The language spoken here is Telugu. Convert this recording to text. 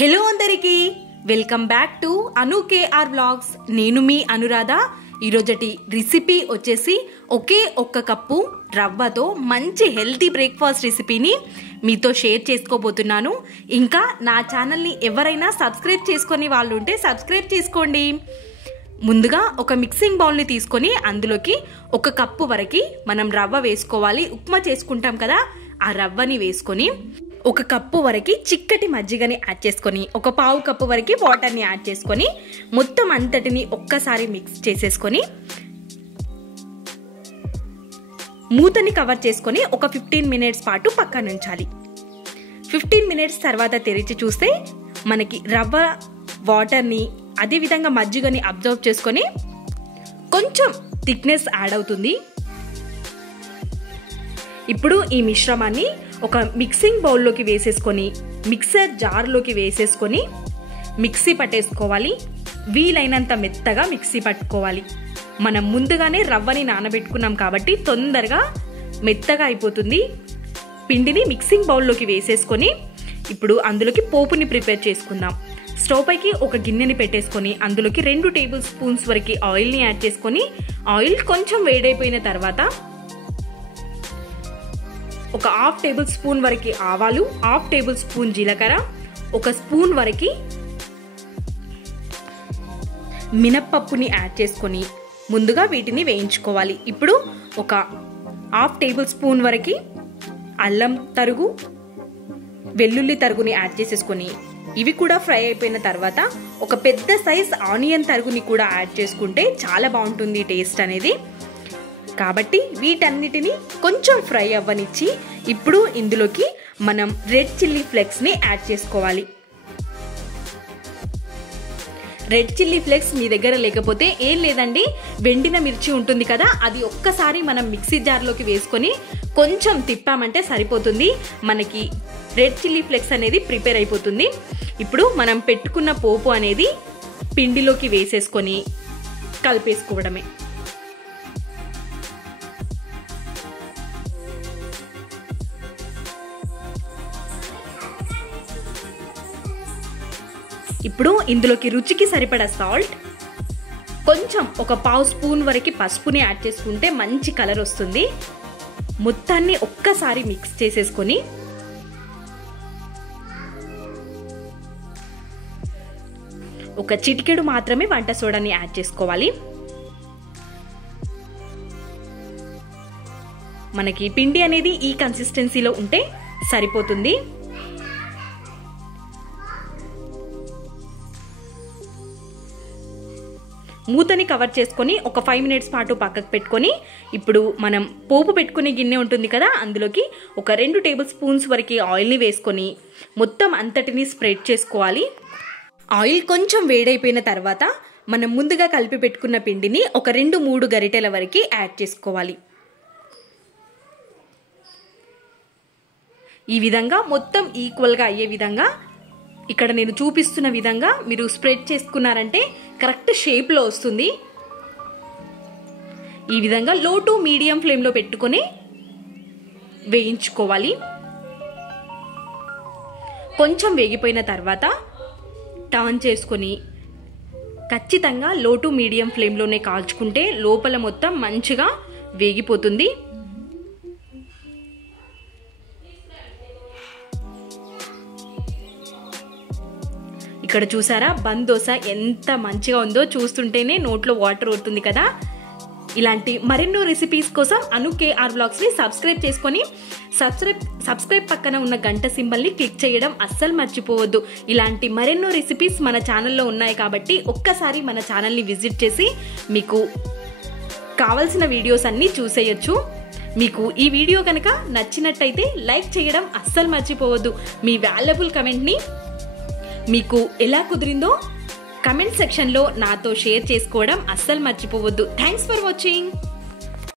హలో అందరికీ welcome back to Anu KR vlogs. నేను మీ అనురాధ. ఈరోజటి రెసిపీ వచ్చేసి ఒకే ఒక్క కప్పు రవ్వతో మంచి హెల్తీ బ్రేక్ఫాస్ట్ రెసిపీని మీతో షేర్ చేసుకోబోతున్నాను. ఇంకా నా ఛానల్ని ఎవరైనా సబ్స్క్రైబ్ చేసుకొని వాళ్ళు ఉంటే సబ్స్క్రైబ్ చేసుకోండి. ముందుగా ఒక మిక్సింగ్ బౌల్ని తీసుకొని అందులోకి ఒక కప్పు వరకు మనం రవ్వ వేసుకోవాలి. ఉప్మా చేసుకుంటాం కదా, ఆ రవ్వని వేసుకొని ఒక కప్పు వరకు చిక్కటి మజ్జిగని యాడ్ చేసుకొని ఒక పావు కప్పు వరకు వాటర్ని యాడ్ చేసుకొని మొత్తం అంతటిని ఒక్కసారి మిక్స్ చేసేసుకొని మూతని కవర్ చేసుకొని ఒక 15 మినిట్స్ పాటు పక్కన ఉంచాలి. 15 మినిట్స్ తర్వాత తెరిచి చూస్తే మనకి రవ్వ వాటర్ని అదేవిధంగా మజ్జిగని అబ్జర్వ్ చేసుకొని కొంచెం థిక్నెస్ యాడ్ అవుతుంది. ఇప్పుడు ఈ మిశ్రమాన్ని ఒక మిక్సింగ్ బౌల్లోకి వేసేసుకొని మిక్సర్ జార్లోకి వేసేసుకొని మిక్సీ పట్టేసుకోవాలి. వీలైనంత మెత్తగా మిక్సీ పట్టుకోవాలి. మనం ముందుగానే రవ్వని నానబెట్టుకున్నాం కాబట్టి తొందరగా మెత్తగా అయిపోతుంది. పిండిని మిక్సింగ్ బౌల్లోకి వేసేసుకొని ఇప్పుడు అందులోకి పోపుని ప్రిపేర్ చేసుకుందాం. స్టవ్ పైకి ఒక గిన్నెని పెట్టేసుకొని అందులోకి 2 టేబుల్ స్పూన్స్ వరకు ఆయిల్ని యాడ్ చేసుకొని ఆయిల్ కొంచెం వేడైపోయిన తర్వాత ఒక హాఫ్ టేబుల్ స్పూన్ వరకు ఆవాలు, హాఫ్ టేబుల్ స్పూన్ జీలకర్ర, ఒక స్పూన్ వరకు మినప్పప్పుని యాడ్ చేసుకొని ముందుగా వీటిని వేయించుకోవాలి. ఇప్పుడు ఒక హాఫ్ టేబుల్ స్పూన్ వరకు అల్లం తరుగు, వెల్లుల్లి తరుగుని యాడ్ చేసేసుకొని ఇవి కూడా ఫ్రై అయిపోయిన తర్వాత ఒక పెద్ద సైజ్ ఆనియన్ తరుగుని కూడా యాడ్ చేసుకుంటే చాలా బాగుంటుంది టేస్ట్ అనేది. కాబట్టి వీటన్నిటిని కొంచెం ఫ్రై అవ్వనిచ్చి ఇప్పుడు ఇందులోకి మనం రెడ్ చిల్లీ ఫ్లేక్స్ని యాడ్ చేసుకోవాలి. రెడ్ చిల్లీ ఫ్లేక్స్ మీ దగ్గర లేకపోతే ఏం లేదండి, వెండిన మిర్చి ఉంటుంది కదా, అది ఒక్కసారి మనం మిక్సీ జార్లోకి వేసుకొని కొంచెం తిప్పామంటే సరిపోతుంది. మనకి రెడ్ చిల్లీ ఫ్లేక్స్ అనేది ప్రిపేర్ అయిపోతుంది. ఇప్పుడు మనం పెట్టుకున్న పోపు అనేది పిండిలోకి వేసేసుకొని కలిపేసుకోవడమే. ఇప్పుడు ఇందులోకి రుచికి సరిపడా సాల్ట్, కొంచెం ఒక పావు స్పూన్ వరకు పసుపుని యాడ్ చేసుకుంటే మంచి కలర్ వస్తుంది. మొత్తాన్ని ఒక్కసారి మిక్స్ చేసేసుకొని ఒక చిటికెడు మాత్రమే వంట సోడాని యాడ్ చేసుకోవాలి. మనకి పిండి అనేది ఈ కన్సిస్టెన్సీలో ఉంటే సరిపోతుంది. మూతని కవర్ చేసుకొని ఒక 5 మినిట్స్ పాటు పక్కకు పెట్టుకొని ఇప్పుడు మనం పోపు పెట్టుకునే గిన్నె ఉంటుంది కదా, అందులోకి ఒక 2 టేబుల్ స్పూన్స్ వరకు ఆయిల్ని వేసుకొని మొత్తం అంతటిని స్ప్రెడ్ చేసుకోవాలి. ఆయిల్ కొంచెం వేడైపోయిన తర్వాత మనం ముందుగా కలిపి పెట్టుకున్న పిండిని ఒక 2-3 గరిటెల వరకు యాడ్ చేసుకోవాలి. ఈ విధంగా మొత్తం ఈక్వల్గా అయ్యే విధంగా ఇక్కడ నేను చూపిస్తున్న విధంగా మీరు స్ప్రెడ్ చేసుకున్నారంటే కరెక్ట్ షేప్లో వస్తుంది. ఈ విధంగా లో టు మీడియం ఫ్లేమ్లో పెట్టుకొని వేయించుకోవాలి. కొంచెం వేగిపోయిన తర్వాత టర్న్ చేసుకొని ఖచ్చితంగా లో టు మీడియం ఫ్లేమ్లోనే కాల్చుకుంటే లోపల మొత్తం మంచిగా వేగిపోతుంది. ఇక్కడ చూసారా బన్ దోశ ఎంత మంచిగా ఉందో, చూస్తుంటేనే నోట్లో వాటర్ ఊరుతుంది కదా. ఇలాంటి మరెన్నో రెసిపీస్ కోసం అను కేఆర్ వ్లాగ్స్ని సబ్స్క్రైబ్ చేసుకొని సబ్స్క్రైబ్ పక్కన ఉన్న గంట సింబల్ని క్లిక్ చేయడం అస్సలు మర్చిపోవద్దు. ఇలాంటి మరెన్నో రెసిపీస్ మన ఛానల్లో ఉన్నాయి కాబట్టి ఒక్కసారి మన ఛానల్ని విజిట్ చేసి మీకు కావాల్సిన వీడియోస్ అన్నీ చూసేయచ్చు. మీకు ఈ వీడియో కనుక నచ్చినట్టయితే లైక్ చేయడం అస్సలు మర్చిపోవద్దు. మీ వాల్యుబుల్ కమెంట్ని మీకు ఎలా కుదిరిందో కమెంట్ సెక్షన్లో నాతో షేర్ చేసుకోవడం అస్సలు మర్చిపోవద్దు. Thanks for watching.